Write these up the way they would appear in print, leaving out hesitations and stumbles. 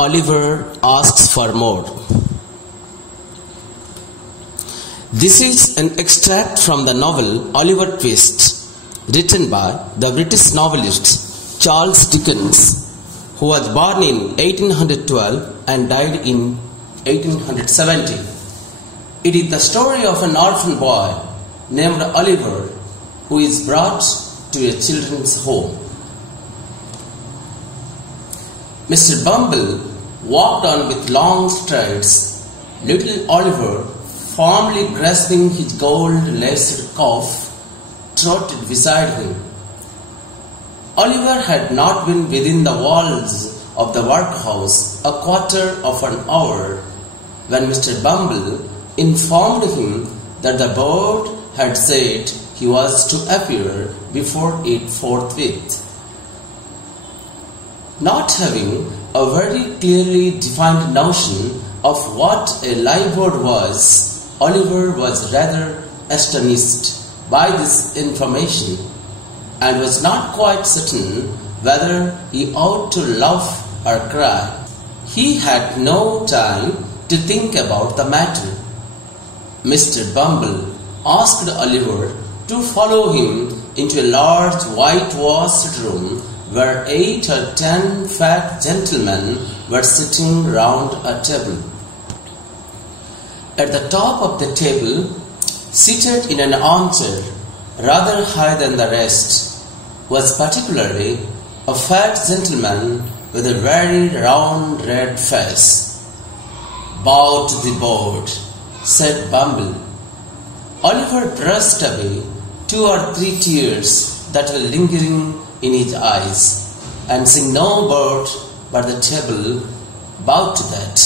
Oliver asks for more. This is an extract from the novel Oliver Twist, written by the British novelist Charles Dickens, who was born in 1812 and died in 1870. It is the story of an orphan boy named Oliver who is brought to a children's home. Mr. Bumble walked on with long strides, little Oliver, firmly grasping his gold-laced cuff, trotted beside him. Oliver had not been within the walls of the workhouse a quarter of an hour when Mr. Bumble informed him that the board had said he was to appear before it forthwith. Not having a very clearly defined notion of what a live board was, Oliver was rather astonished by this information and was not quite certain whether he ought to laugh or cry. He had no time to think about the matter. Mr. Bumble asked Oliver to follow him into a large whitewashed room where 8 or 10 fat gentlemen were sitting round a table. At the top of the table, seated in an armchair rather higher than the rest, was particularly a fat gentleman with a very round red face. "Bow to the board," said Bumble. Oliver brushed away 2 or 3 tears that were lingering in his eyes, and seeing no board but the table, bowed to that.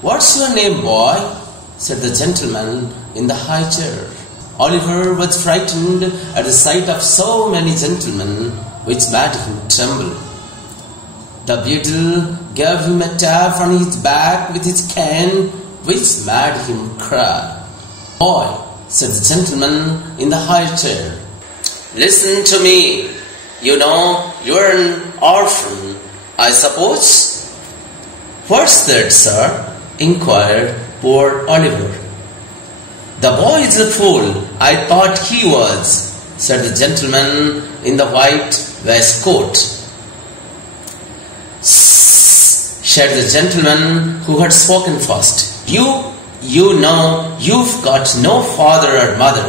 "What's your name, boy?" said the gentleman in the high chair. Oliver was frightened at the sight of so many gentlemen, which made him tremble. The beadle gave him a tap on his back with his cane, which made him cry. "Boy," said the gentleman in the high chair, "listen to me. You know, you're an orphan, I suppose?" "What's that, sir?" inquired poor Oliver. "The boy is a fool. I thought he was," said the gentleman in the white waistcoat. "Sss," said the gentleman who had spoken first. You know you've got no father or mother,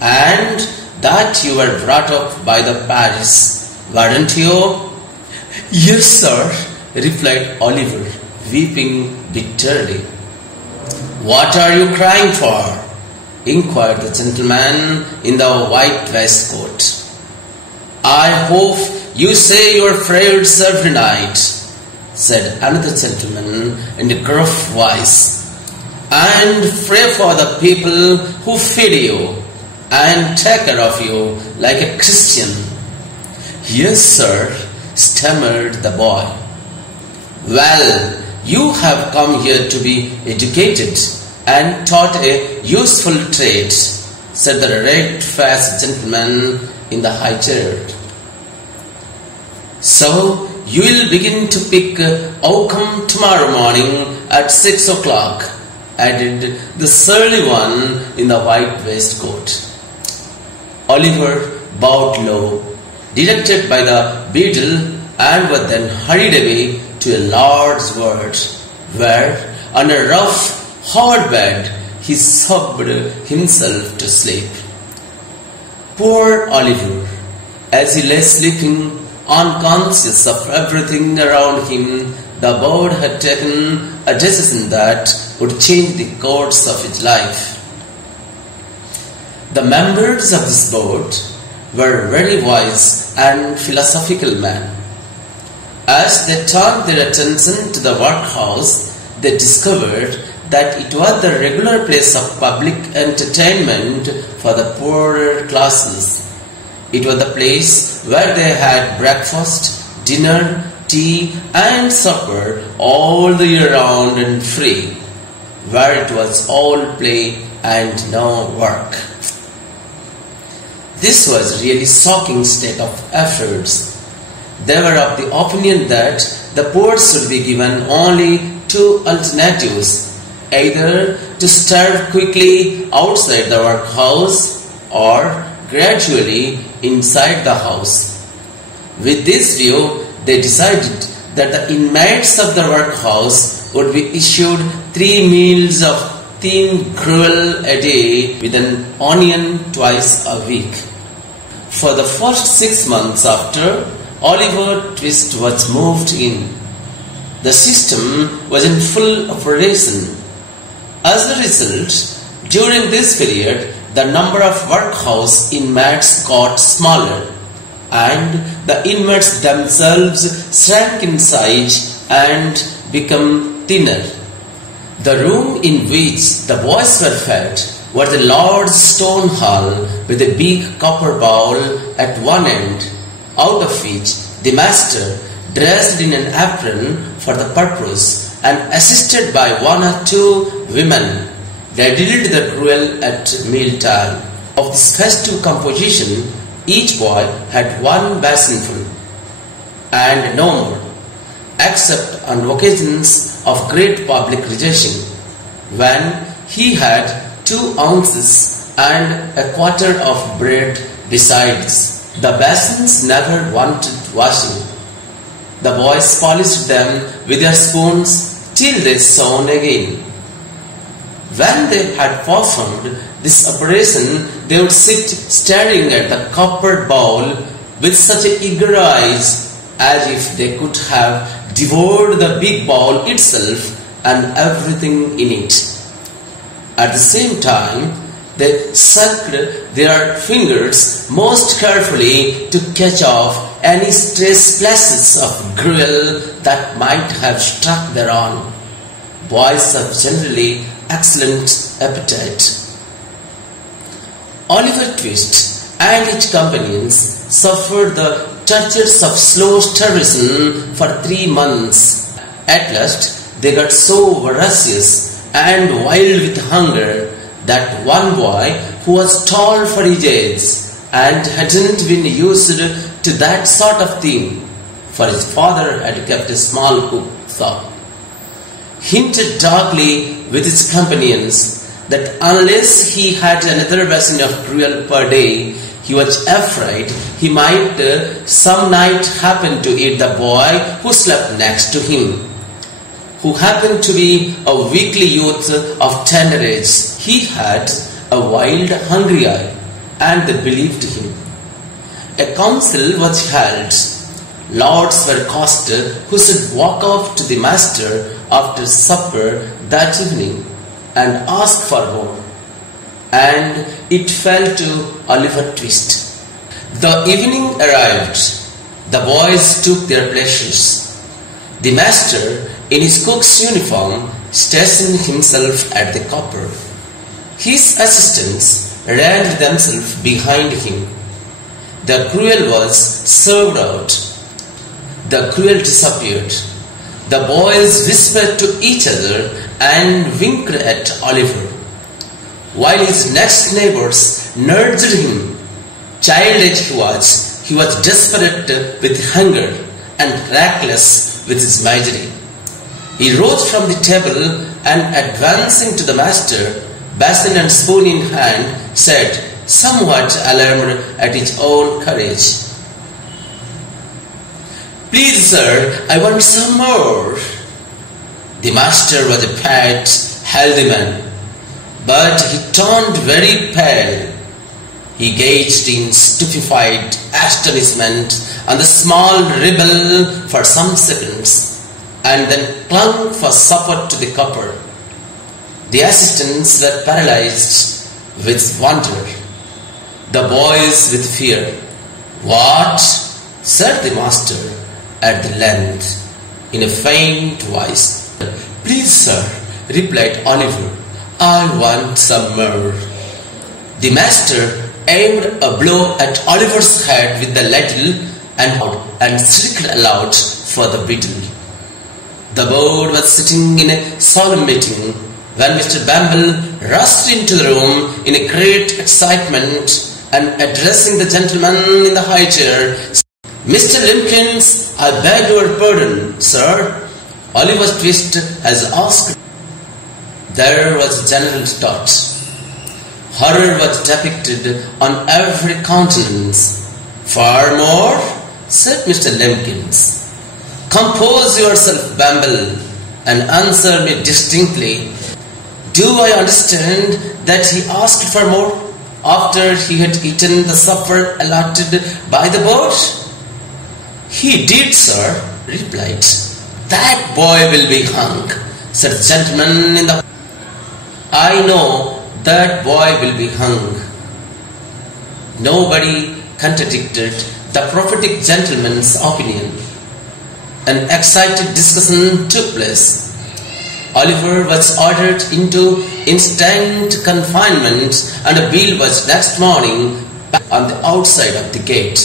and that you were brought up by the parish, weren't you?" "Yes, sir," replied Oliver, weeping bitterly. "What are you crying for?" inquired the gentleman in the white waistcoat. "I hope you say your prayers every night," said another gentleman in a gruff voice, "and pray for the people who feed you and take care of you like a Christian." "Yes, sir," stammered the boy. "Well, you have come here to be educated and taught a useful trade," said the red-faced gentleman in the high chair. "So you will begin to pick oakum tomorrow morning at 6 o'clock, added the surly one in the white waistcoat. Oliver bowed low, directed by the beadle, and was then hurried away to a large ward, where, on a rough, hard bed, he sobbed himself to sleep. Poor Oliver, as he lay sleeping, unconscious of everything around him, the board had taken a decision that would change the course of his life. The members of this board were very wise and philosophical men. As they turned their attention to the workhouse, they discovered that it was the regular place of public entertainment for the poorer classes. It was the place where they had breakfast, dinner, tea and supper all the year round and free, where it was all play and no work. This was a really shocking state of affairs. They were of the opinion that the poor should be given only two alternatives, either to starve quickly outside the workhouse or gradually inside the house. With this view, they decided that the inmates of the workhouse would be issued 3 meals of thin gruel a day with an onion twice a week. For the first 6 months after Oliver Twist was moved in, the system was in full operation. As a result, during this period, the number of workhouse inmates got smaller and the inmates themselves shrank in size and became thinner. The room in which the boys were fed was the large stone hall with a big copper bowl at one end, out of which the master, dressed in an apron for the purpose and assisted by 1 or 2 women, ladled the gruel at mealtime. Of this festive composition, each boy had 1 basinful, and no more, except on occasions of great public rejoicing, when he had 2 ounces and a quarter of bread besides. The basins never wanted washing. The boys polished them with their spoons till they shone again. When they had performed this operation, they would sit staring at the copper bowl with such eager eyes as if they could have devoured the big bowl itself and everything in it. At the same time, they sucked their fingers most carefully to catch off any stray splashes of gruel that might have struck thereon. Boys have generally excellent appetite. Oliver Twist and his companions suffered the tortures of slow starvation for 3 months. At last, they got so voracious and wild with hunger that one boy, who was tall for his age and hadn't been used to that sort of thing, for his father had kept a small cook shop, hinted darkly with his companions that unless he had another basin of gruel per day, he was afraid he might some night happen to eat the boy who slept next to him, who happened to be a weakly youth of tender age. He had a wild, hungry eye, and they believed him. A council was held. Lords were cast who should walk off to the master after supper that evening and ask for more. And it fell to Oliver Twist. The evening arrived. The boys took their places. The master, in his cook's uniform, stationed himself at the copper. His assistants ranged themselves behind him. The gruel was served out. The gruel disappeared. The boys whispered to each other and winked at Oliver, while his next neighbors nudged him. Child as he was desperate with hunger and reckless with his misery. He rose from the table and, advancing to the master, basin and spoon in hand, said, somewhat alarmed at his own courage, "Please, sir, I want some more." The master was a fat, healthy man, but he turned very pale. He gazed in stupefied astonishment on the small rebel for some seconds, and then clung for support to the copper. The assistants were paralyzed with wonder, the boys with fear. "What?" said the master at the length, in a faint voice. "Please, sir," replied Oliver, "I want some more." The master aimed a blow at Oliver's head with the ladle and shrieked aloud for the beetle. The board was sitting in a solemn meeting when Mr. Bamble rushed into the room in a great excitement and, addressing the gentleman in the high chair, Mr. Limpkins, I beg your pardon, sir. Oliver Twist has asked. There was general thought. Horror was depicted on every countenance. Far more, said Mr. Limpkins. Compose yourself, Bamble, and answer me distinctly. Do I understand that he asked for more after he had eaten the supper allotted by the board? He did, sir, replied. That boy will be hung, said the gentleman in the... I know that boy will be hung. Nobody contradicted the prophetic gentleman's opinion. An excited discussion took place. Oliver was ordered into instant confinement, and a bill was next morning on the outside of the gate,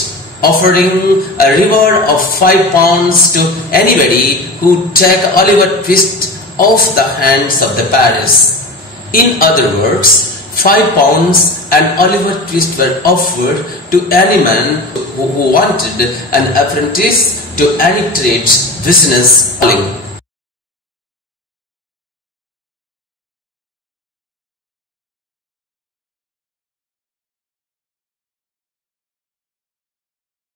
offering a reward of £5 to anybody who would take Oliver Twist off the hands of the Paris. In other words, £5 and Oliver Twist were offered to any man who wanted an apprentice to any trade, business, calling.